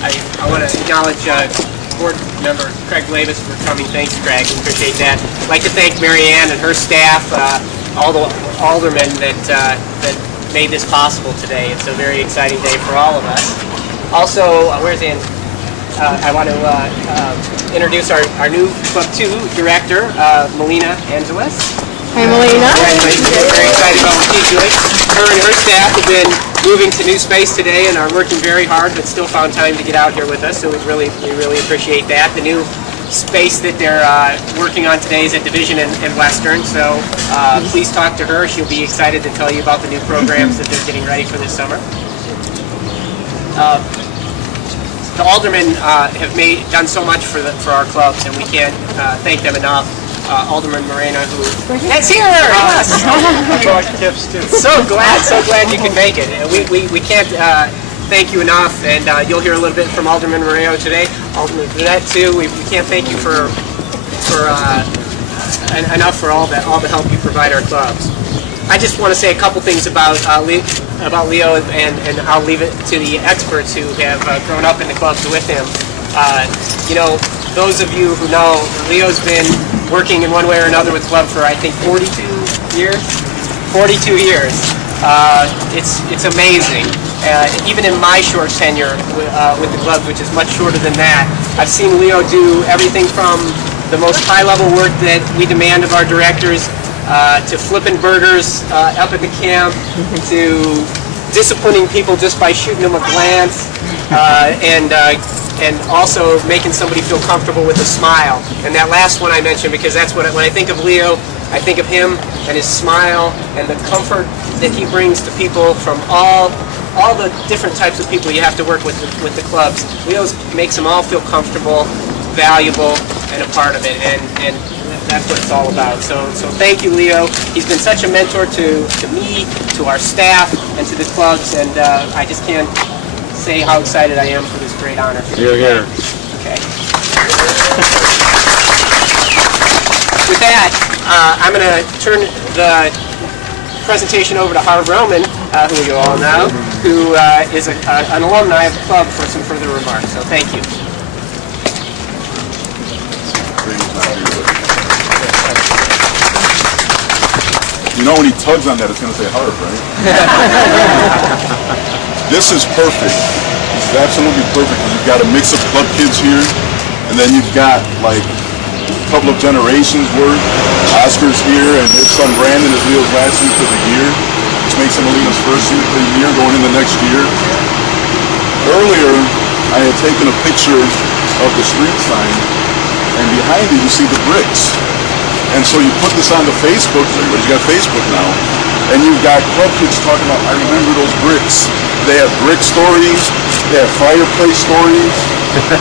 I want to acknowledge board member Craig Lavis for coming. Thanks, Craig. We appreciate that. I'd like to thank Mary Ann and her staff, all the aldermen that made this possible today. It's a very exciting day for all of us. Also, where's Ann? I want to introduce our new Club 2 director, Melina Angeles. Hi, Melina. Congratulations. We're very excited about what she's doing. Her and her staff have been moving to new space today and are working very hard, but still found time to get out here with us, so we really appreciate that. The new space that they're working on today is at Division and Western, so please talk to her. She'll be excited to tell you about the new programs that they're getting ready for this summer. The aldermen have done so much for our clubs, and we can't thank them enough. Alderman Moreno, that's here. So glad you could make it. We can't thank you enough, and you'll hear a little bit from Alderman Moreno today. Alderman Burnett too. We can't thank you enough for all the help you provide our clubs. I just want to say a couple things about Leo, and I'll leave it to the experts who have grown up in the clubs with him. You know, those of you who know, Leo's been working in one way or another with the club for, I think, 42 years. 42 years. It's amazing. Even in my short tenure with the clubs, which is much shorter than that, I've seen Leo do everything from the most high-level work that we demand of our directors, to flipping burgers up at the camp, to disciplining people just by shooting them a glance, and also making somebody feel comfortable with a smile. And that last one I mentioned because that's when I think of Leo, I think of him and his smile and the comfort that he brings to people from all the different types of people you have to work with the clubs. Leo makes them all feel comfortable, valuable, and a part of it. And that's what it's all about. So thank you, Leo. He's been such a mentor to me, to our staff, and to the clubs, and I just can't say how excited I am for this great honor. Here, here. Okay. With that, I'm going to turn the presentation over to Harv Roman, who you all know, who is an alumni of the club, for some further remarks. So thank you. You know, when he tugs on that, it's going to say Harv, right? This is perfect. This is absolutely perfect. You've got a mix of club kids here, and then you've got like a couple of generations worth. Oscar's here, and his son Brandon is Leo's last youth of the year, which makes him Alina's first youth of the year going in the next year. Earlier, I had taken a picture of the street sign, and behind it you see the bricks. And so you put this on the Facebook, everybody's got Facebook now, and you've got club kids talking about, I remember those bricks. They have brick stories, they have fireplace stories,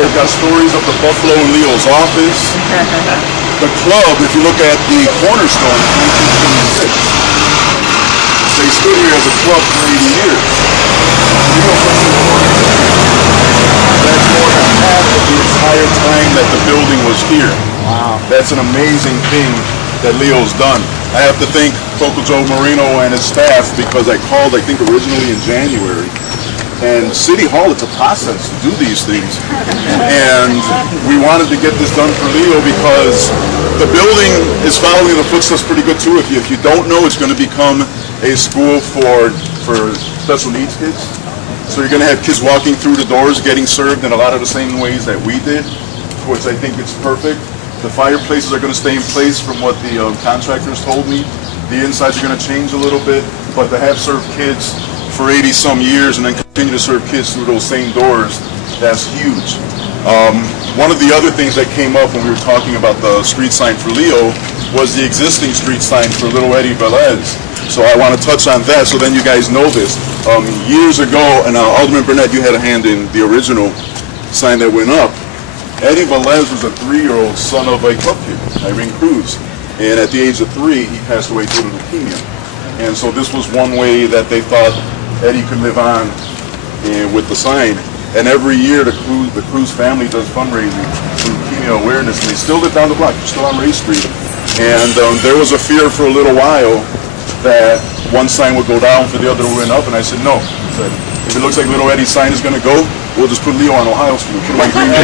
they've got stories of the Buffalo and Leo's office. The club, if you look at the cornerstone, 1926, they stood here as a club for 80 years. You know, that's more than half of the entire time that the building was here. Wow. That's an amazing thing that Leo's done. I have to thank Focal Joe Marino and his staff because I called, I think, originally in January. And City Hall, it's a process to do these things. And we wanted to get this done for Leo because the building is following the footsteps pretty good too. If you don't know, it's going to become a school for special needs kids. So you're going to have kids walking through the doors getting served in a lot of the same ways that we did, which I think it's perfect. The fireplaces are going to stay in place from what the contractors told me. The insides are going to change a little bit, but to have served kids for 80-some years and then continue to serve kids through those same doors, that's huge. One of the other things that came up when we were talking about the street sign for Leo was the existing street sign for Little Eddie Velez. So I want to touch on that so then you guys know this. Years ago, and Alderman Burnett, you had a hand in the original sign that went up. Eddie Velez was a 3-year-old son of a club kid, Irene Cruz. And at the age of 3, he passed away due to leukemia. And so this was one way that they thought Eddie could live on with the sign. And every year the Cruz family does fundraising for leukemia awareness, and they still live down the block, still on Ray Street. And there was a fear for a little while that one sign would go down for the other to went up, and I said no. I said, if it looks like Little Eddie's sign is going to go, We'll just put Leo on Ohio Street. Put him on Green Bay.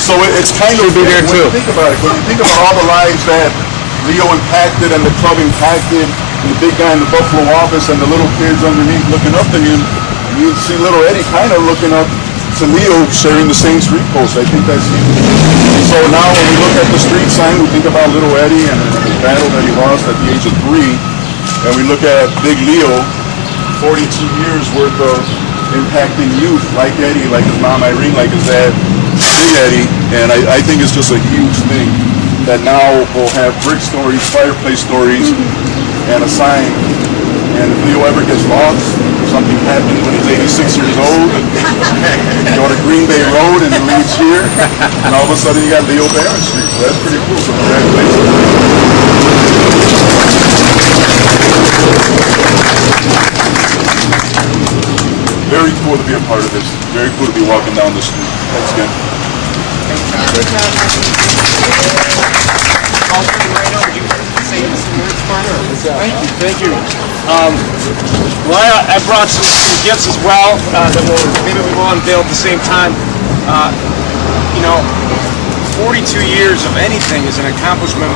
So it's kind of be there too. When you think about it, when you think about all the lives that Leo impacted and the club impacted, and the big guy in the Buffalo office and the little kids underneath looking up to him, you see little Eddie kind of looking up to Leo, sharing the same street post. I think that's huge. So now when we look at the street sign, we think about little Eddie and the battle that he lost at the age of 3, and we look at Big Leo, 42 years worth of impacting youth, like Eddie, like his mom Irene, like his dad, Big Eddie, and I think it's just a huge thing that now we'll have brick stories, fireplace stories, and a sign. And if Leo ever gets lost, something happens when he's 86 years old, go to Green Bay Road and he leaves here, and all of a sudden you got Leo Barron Street. So that's pretty cool. So congratulations. Very cool to be a part of this. Very cool to be walking down the street. Thanks again. Thank you. Well, I brought some gifts as well that maybe we will unveil at the same time. You know, 42 years of anything is an accomplishment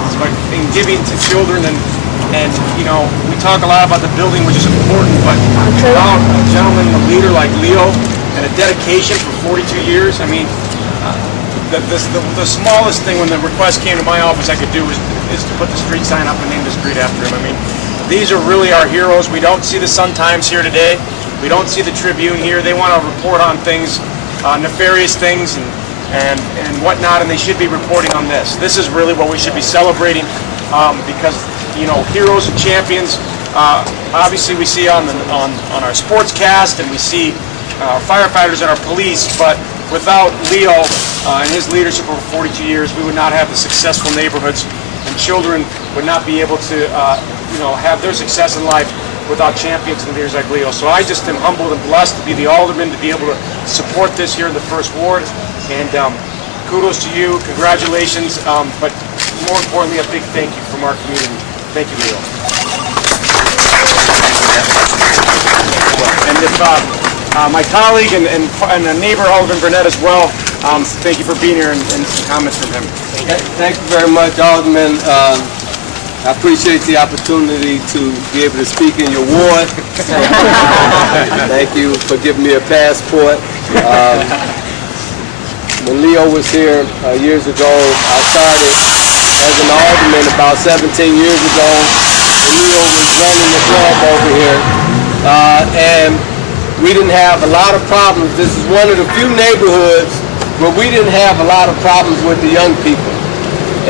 in giving to children, and you know, we talk a lot about the building, which is important, but about a gentleman, a leader like Leo, and a dedication for 42 years. I mean, the smallest thing when the request came to my office I could do is to put the street sign up and name the street after him. I mean, these are really our heroes. We don't see the Sun-Times here today. We don't see the Tribune here. They want to report on things, nefarious things and whatnot, and they should be reporting on this. This is really what we should be celebrating because, you know, heroes and champions, obviously we see on our sportscast, and we see our firefighters and our police, but without Leo and his leadership over 42 years, we would not have the successful neighborhoods, and children would not be able to you know, have their success in life without champions and leaders like Leo. So I just am humbled and blessed to be the alderman, to be able to support this here in the First Ward, and kudos to you, congratulations, but more importantly, a big thank you from our community. Thank you, Leo. And if my colleague and a neighbor, Alderman Burnett, as well, thank you for being here, and some comments from him. Thank you very much, Alderman. I appreciate the opportunity to be able to speak in your ward. Thank you for giving me a passport. When Leo was here years ago, I started as an alderman about 17 years ago. And Leo was running the club over here. And we didn't have a lot of problems. This is one of the few neighborhoods where we didn't have a lot of problems with the young people.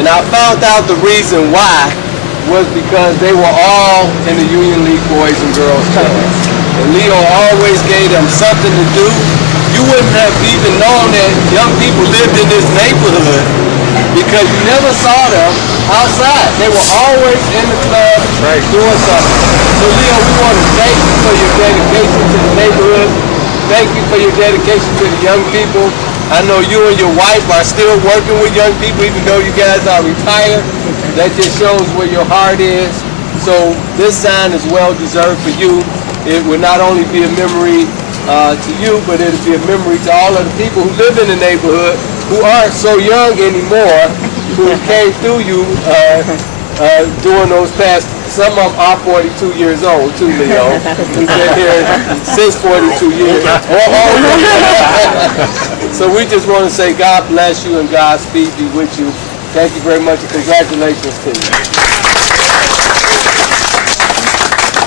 And I found out the reason why was because they were all in the Union League Boys and Girls Club. And Leo always gave them something to do. You wouldn't have even known that young people lived in this neighborhood because you never saw them outside. They were always in the club doing something. So Leo, we want to thank you for your dedication to the neighborhood. Thank you for your dedication to the young people. I know you and your wife are still working with young people, even though you guys are retired. That just shows where your heart is. So this sign is well deserved for you. It will not only be a memory to you, but it'll be a memory to all of the people who live in the neighborhood who aren't so young anymore, who came through you during those past. Some of them are 42 years old too, Leo. We've been here since 42 years. So we just want to say God bless you and Godspeed be with you. Thank you very much, and congratulations to you.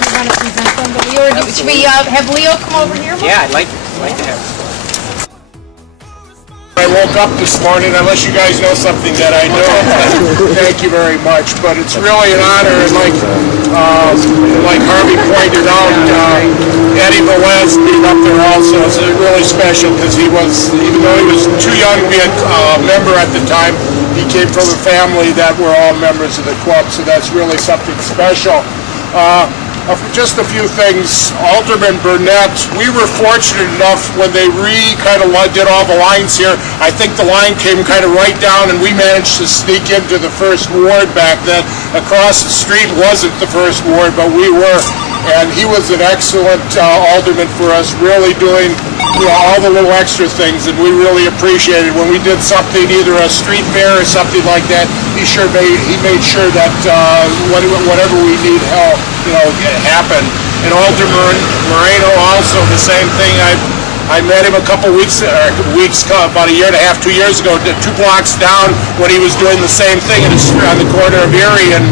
You want to present them to Leo, or should we have Leo come over here? Yeah, I'd like to have. I woke up this morning, unless you guys know something that I know. Thank you very much. But it's really an honor, and like Harvey pointed out, Eddie Velez being up there also is really special because he was, even though he was too young to be a member at the time, he came from a family that were all members of the club, so that's really something special. Just a few things. Alderman Burnett, we were fortunate enough when they did all the lines here. I think the line came kind of right down, and we managed to sneak into the First Ward back then. Across the street wasn't the First Ward, but we were. and he was an excellent alderman for us, really doing all the little extra things, and we really appreciated when we did something, either a street fair or something like that. He made sure that whatever we need help, happen. And Alderman Moreno also the same thing. I met him a couple weeks, about a year and a half, 2 years ago, 2 blocks down, when he was doing the same thing on the corner of Erie and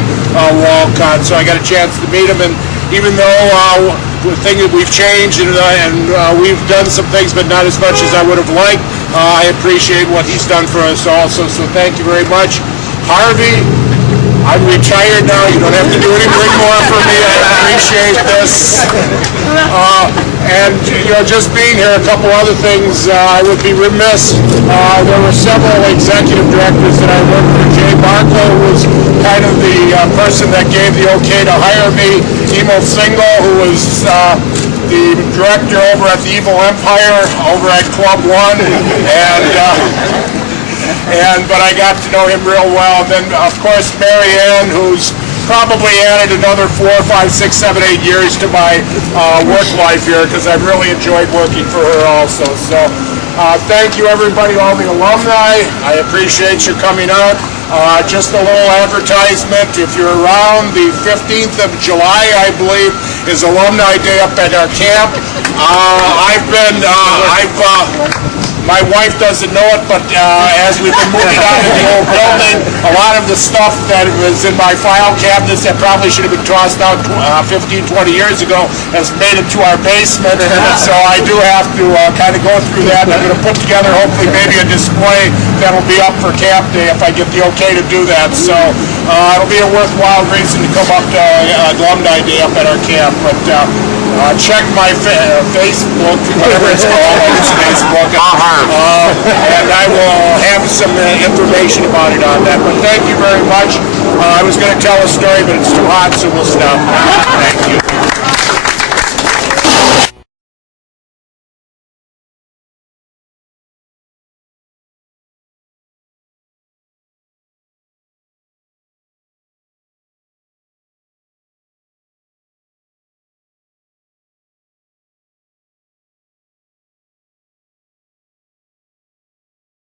Walcott. So I got a chance to meet him, and even though we've changed and we've done some things, but not as much as I would have liked, I appreciate what he's done for us also. So thank you very much, Harvey. I'm retired now. You don't have to do anything more for me. I appreciate this. And just being here, a couple other things I would be remiss. There were several executive directors that I worked with. Jay Barco was kind of the person that gave the okay to hire me. Emo Single, who was the director over at the Evil Empire over at Club One, but I got to know him real well. And then, of course, Mary Ann, who's probably added another 4, 5, 6, 7, 8 years to my work life here, because I've really enjoyed working for her also. So thank you, everybody, all the alumni. I appreciate you coming out. Just a little advertisement. If you're around, the 15th of July, I believe, is Alumni Day up at our camp. My wife doesn't know it, but as we've been moving out of the old building, a lot of the stuff that was in my file cabinets that probably should have been tossed out 15, 20 years ago has made it to our basement. So I do have to kind of go through that. I'm going to put together, hopefully, maybe a display that'll be up for Camp Day if I get the okay to do that. So it'll be a worthwhile reason to come up to Alumni Day up at our camp. But check my Facebook, whatever it's called, it's Facebook. And I will have some information about it on that. But thank you very much. I was going to tell a story, but it's too hot, so we'll stop. Thank you.